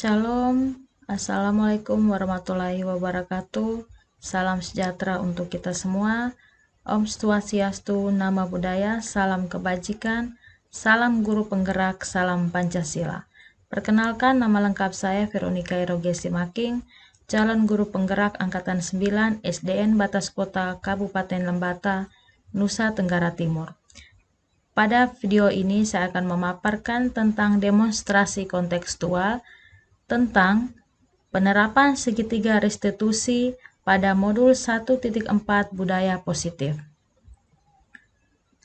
Shalom, Assalamualaikum warahmatullahi wabarakatuh. Salam sejahtera untuk kita semua. Om Swastiastu, Nama Budaya, salam kebajikan, salam guru penggerak, salam Pancasila. Perkenalkan, nama lengkap saya Veronica Erogesi Making, calon guru penggerak Angkatan 9 SDN Batas Kota Kabupaten Lembata, Nusa Tenggara Timur. Pada video ini saya akan memaparkan tentang demonstrasi kontekstual tentang penerapan segitiga restitusi pada modul 1.4 budaya positif.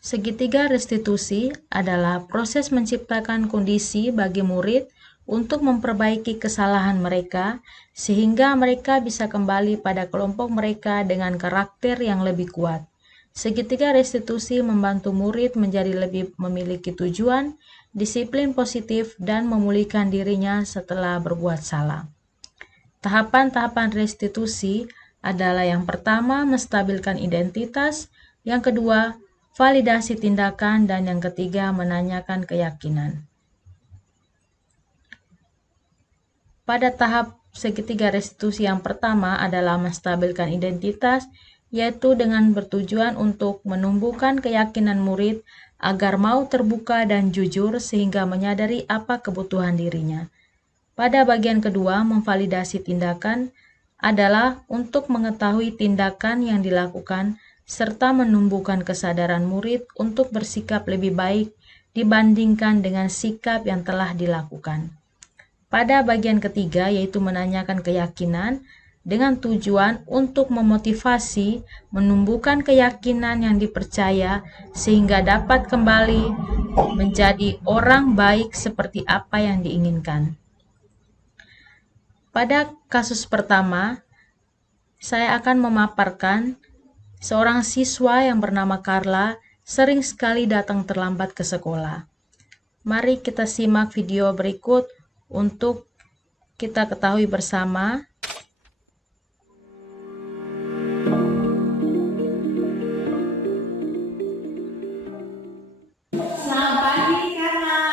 Segitiga restitusi adalah proses menciptakan kondisi bagi murid untuk memperbaiki kesalahan mereka sehingga mereka bisa kembali pada kelompok mereka dengan karakter yang lebih kuat. Segitiga restitusi membantu murid menjadi lebih memiliki tujuan, disiplin positif, dan memulihkan dirinya setelah berbuat salah. Tahapan-tahapan restitusi adalah yang pertama, menstabilkan identitas, yang kedua, validasi tindakan, dan yang ketiga, menanyakan keyakinan. Pada tahap segitiga restitusi yang pertama adalah menstabilkan identitas, yaitu dengan bertujuan untuk menumbuhkan keyakinan murid agar mau terbuka dan jujur sehingga menyadari apa kebutuhan dirinya. Pada bagian kedua, memvalidasi tindakan adalah untuk mengetahui tindakan yang dilakukan serta menumbuhkan kesadaran murid untuk bersikap lebih baik dibandingkan dengan sikap yang telah dilakukan. Pada bagian ketiga, yaitu menanyakan keyakinan, dengan tujuan untuk memotivasi, menumbuhkan keyakinan yang dipercaya sehingga dapat kembali menjadi orang baik seperti apa yang diinginkan. Pada kasus pertama, saya akan memaparkan seorang siswa yang bernama Carla sering sekali datang terlambat ke sekolah. Mari kita simak video berikut untuk kita ketahui bersama. Selamat pagi, Karla.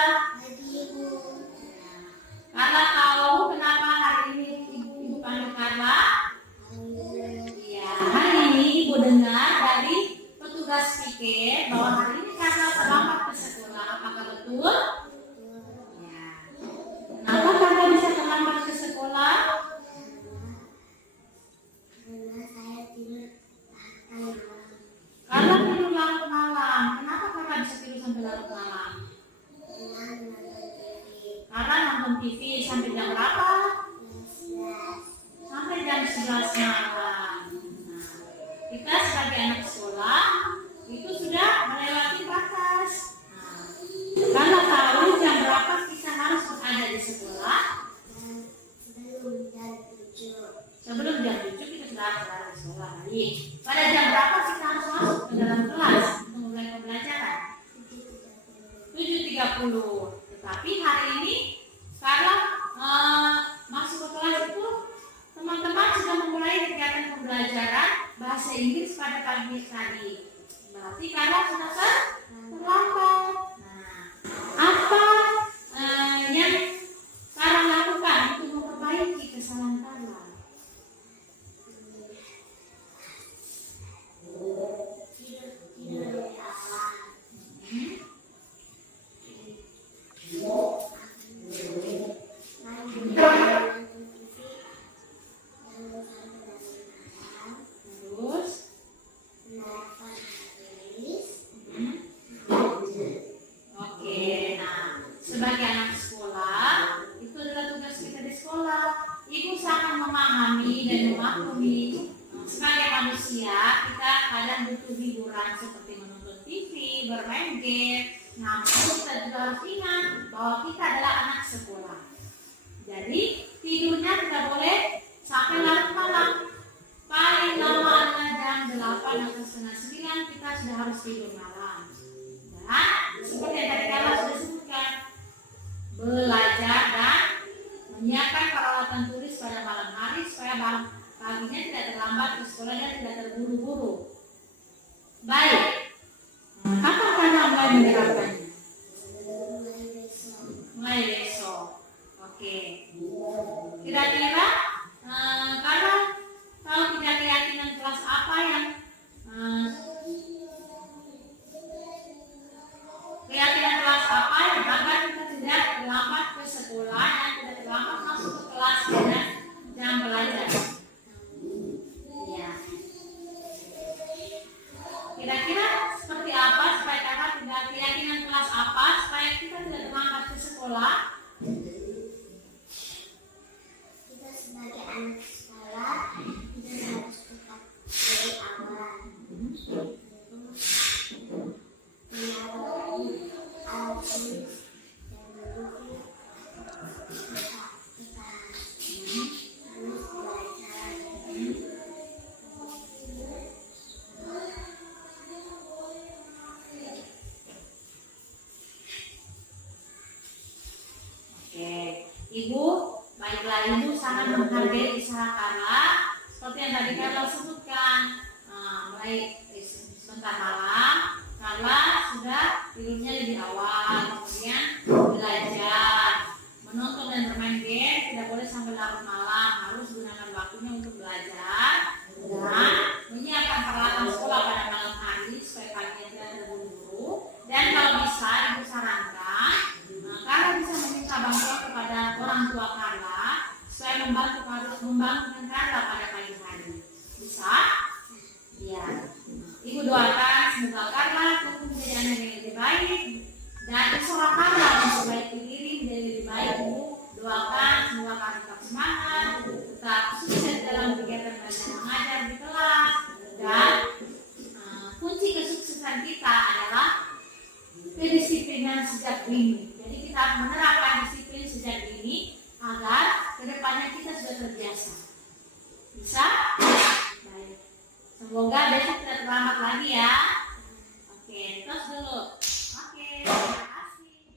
Karla, tahu kenapa hari ini Ibu panggil Karla? Iya, hari ini Ibu dengar dari petugas piket bahwa hari ini Karla terlambat ke sekolah. Apakah betul? Ya. Kenapa Karla bisa terlambat ke sekolah? Karla tidur larut malam. Kenapa Karla bisa tidur sampai larut malam? Karla nonton TV sampai jam berapa? Sampai jam 11 malam. Nah, kita sebagai anak sekolah itu sudah melewati batas. Nah, Karla tahu jam berapa kita harus ada di sekolah? Sebelum jam 7 kita sudah harus ada di sekolah. Jadi, pada jam berapa kita harus masuk ke dalam kelas untuk mulai pembelajaran? 7.30. Tetapi hari ini Karla masuk ke kelas itu teman-teman sudah memulai kegiatan pembelajaran bahasa Inggris pada pagi tadi. Berarti Karla sudah terlambat. Nah, apa yang Karla lakukan untuk memperbaiki kesalahan Karla? Oke, nah sebagai anak sekolah itu adalah tugas kita di sekolah. Ibu sangat memahami dan memaklumi sebagai manusia kita kadang butuh hiburan seperti menonton TV, bermain game. Namun kita juga harus ingat bahwa kita adalah anak sekolah. Jadi tidurnya tidak boleh sampai larut malam. Paling lama adalah jam 8 atau setengah 9 kita sudah harus tidur malam. Dan seperti yang tadi Karla sudah sebutkan, belajar dan menyiapkan peralatan tulis pada malam hari supaya paginya tidak terlambat ke sekolah dan tidak terburu-buru. Baik, kapan Karla mulai menerapkannya? Mulai besok. Oke. Kira-kira karena kalau tidak keyakinan kelas apa yang keyakinan kelas apa yang agar kita tidak terlambat ke sekolah dan tidak terlambat masuk ke kelas pada jam belajar. Ya. Kira-kira seperti apa supaya kakak tidak keyakinan kelas apa supaya kita tidak terlambat ke sekolah? Kita sebagai anak sekolah kita harus tetap dari awal menyadari alat tulis dan melukis kita harus belajar. Oke, Ibu, baiklah Ibu sangat menghargai usaha Carla seperti yang tadi Carla sebutkan. Mulai sebentar malam, Carla sudah tidurnya lebih awal, kemudian belajar, menonton dan bermain game tidak boleh sampai larut malam, harus gunakan waktunya untuk belajar dan menyiapkan peralatan sekolah pada malam hari supaya paginya tidak terburu-buru. Dan kalau bisa Ibu sarankan Carla bisa meminta bantuan kepada orang tua Carla supaya membangunkan Carla pada pagi hari. Bisa? Ya. Ibu doakan semoga Carla tumbuh menjadi anak yang lebih baik dan usaha Carla memperbaiki diri menjadi lebih baik. Ibu doakan semoga Carla tetap semangat, tetap sukses dalam kegiatan belajar mengajar di kelas dan kunci kesuksesan kita adalah kedisiplinan sejak dini. Jadi kita harus menerapkan disiplin sejak dini agar kedepannya kita sudah terbiasa. Bisa? Baik. Semoga besok tidak terlambat lagi ya. Oke, terus dulu. Oke, terima kasih.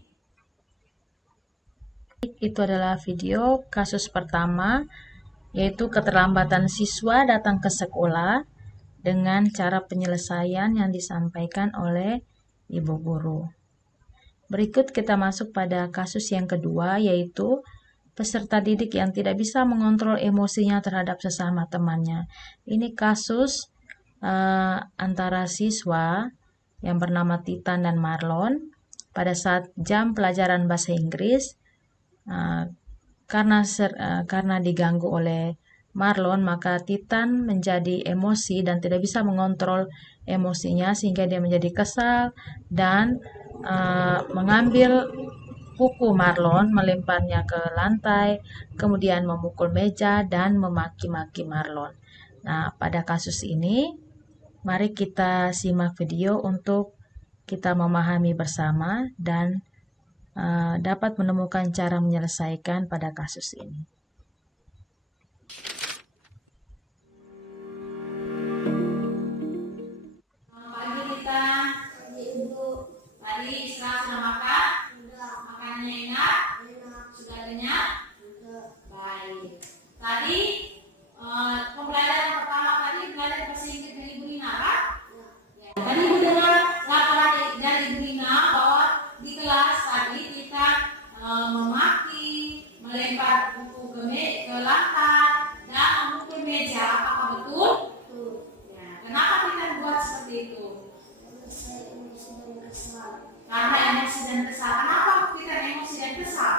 Itu adalah video kasus pertama, yaitu keterlambatan siswa datang ke sekolah dengan cara penyelesaian yang disampaikan oleh ibu guru. Berikut kita masuk pada kasus yang kedua, yaitu peserta didik yang tidak bisa mengontrol emosinya terhadap sesama temannya. Ini kasus antara siswa yang bernama Titan dan Marlon pada saat jam pelajaran bahasa Inggris. Karena diganggu oleh Marlon, maka Titan menjadi emosi dan tidak bisa mengontrol emosinya sehingga dia menjadi kesal dan mengambil buku Marlon, melemparnya ke lantai, kemudian memukul meja dan memaki-maki Marlon. Nah, pada kasus ini, mari kita simak video untuk kita memahami bersama dan dapat menemukan cara menyelesaikan pada kasus ini. Selamat pagi kita. Tadi istirahat sudah makan? Makanannya enak? Sudah kenyang? Baik. Tadi pembelajaran pertama tadi belajar bahasa Inggris dari Ibu Nina, kan? Ya. Tadi Ibu dengar laporan dari Ibu Nina bahwa di kelas tadi kita memaki, melempar buku ke lantai dan memukul meja. Apakah betul? Ya. Kenapa kita buat seperti itu? Karena emosi dan kesal. Kenapa kita emosi dan kesal?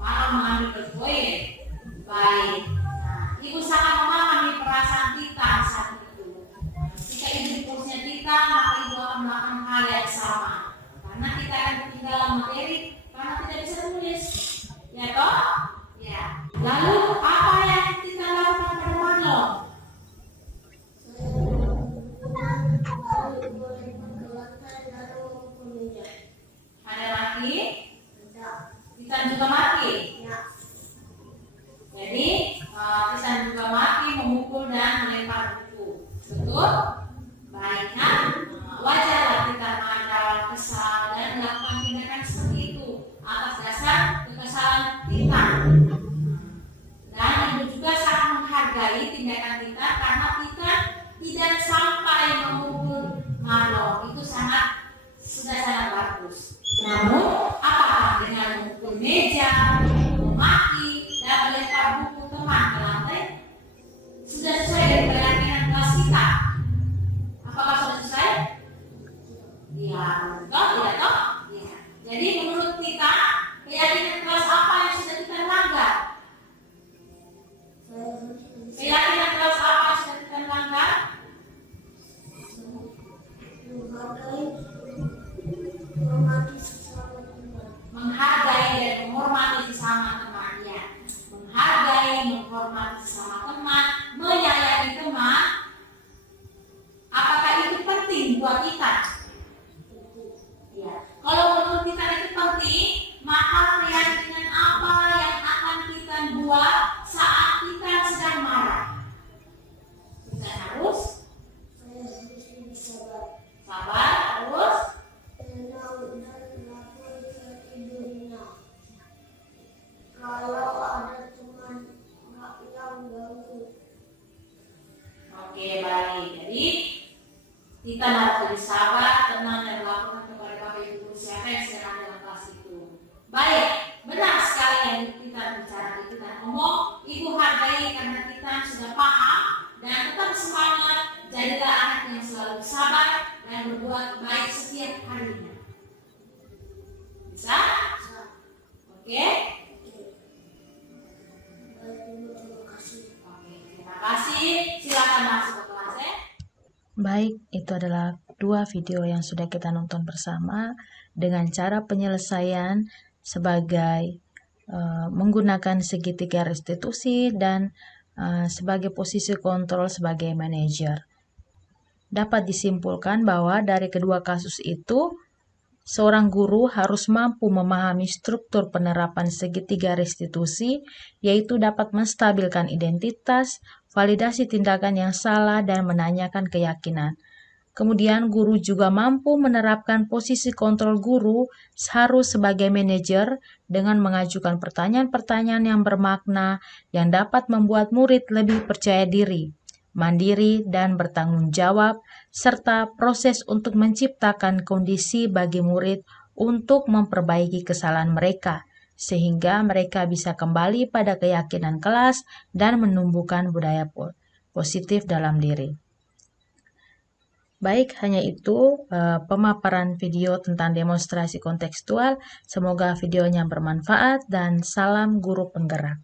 Malah mengambil berpoin. Baik. Nah, Ibu sangat memahami perasaan kita saat itu. Jika Ibu di posisinya kita, maka Ibu akan melakukan hal yang sama. Karena kita akan ketinggalan materi karena tidak bisa tulis. Ya toh? Ya. Lalu apa yang kita lakukan pada Marlon? Ada maki? Kita juga maki? Jadi kita juga maki, memukul dan melempar buku. Betul? Baiknya wajarlah kita marah, kesal dan melakukan tindakan seperti itu atas dasar kekesalan kita. Dan Ibu juga sangat menghargai tindakan kita karena kita tidak sampai memukul Marlon. Itu sudah sangat bagus. Namun, apakah dengan memukul meja, memaki, dan melempar buku teman ke lantai sudah sesuai dengan keyakinan kelas kita? Apakah sudah sesuai? Ya, betul, tidak toh? Ya. Jadi menurut kita, keyakinan kelas apa yang sudah kita langgar? Keyakinan kelas apa yang sudah kita langgar? Menghargai dan menghormati sesama teman, ya. Menghargai, menghormati sesama teman, menyayangi teman. Apakah itu penting buat kita? Ya. Kalau menurut kita itu penting, maka keyakinan apa yang akan kita buat saat kita sedang marah? Kita harus sabar, terus kalau ada teman yang ganggu. oke, baik. Jadi kita harus lebih sabar, tenang, dan lakukan kepada Bapak Ibu guru siapa yang sedang dalam kelas itu. Baik, benar sekali yang kita bicara, kita ngomong. Ibu hargai karena kita sudah paham dan tetap semangat. Jadilah anak yang selalu sabar dan berbuat baik setiap harinya. Bisa? Oke? Terima kasih. Oke, terima kasih. Silakan masuk ke kelas ya. Baik, itu adalah 2 video yang sudah kita nonton bersama dengan cara penyelesaian sebagai menggunakan segitiga restitusi dan sebagai posisi kontrol sebagai manajer. Dapat disimpulkan bahwa dari kedua kasus itu, seorang guru harus mampu memahami struktur penerapan segitiga restitusi, yaitu dapat menstabilkan identitas, validasi tindakan yang salah, dan menanyakan keyakinan. Kemudian guru juga mampu menerapkan posisi kontrol guru harus sebagai manajer dengan mengajukan pertanyaan-pertanyaan yang bermakna yang dapat membuat murid lebih percaya diri, mandiri, dan bertanggung jawab, serta proses untuk menciptakan kondisi bagi murid untuk memperbaiki kesalahan mereka, sehingga mereka bisa kembali pada keyakinan kelas dan menumbuhkan budaya positif dalam diri. Baik, hanya itu pemaparan video tentang demonstrasi kontekstual. Semoga videonya bermanfaat dan salam guru penggerak.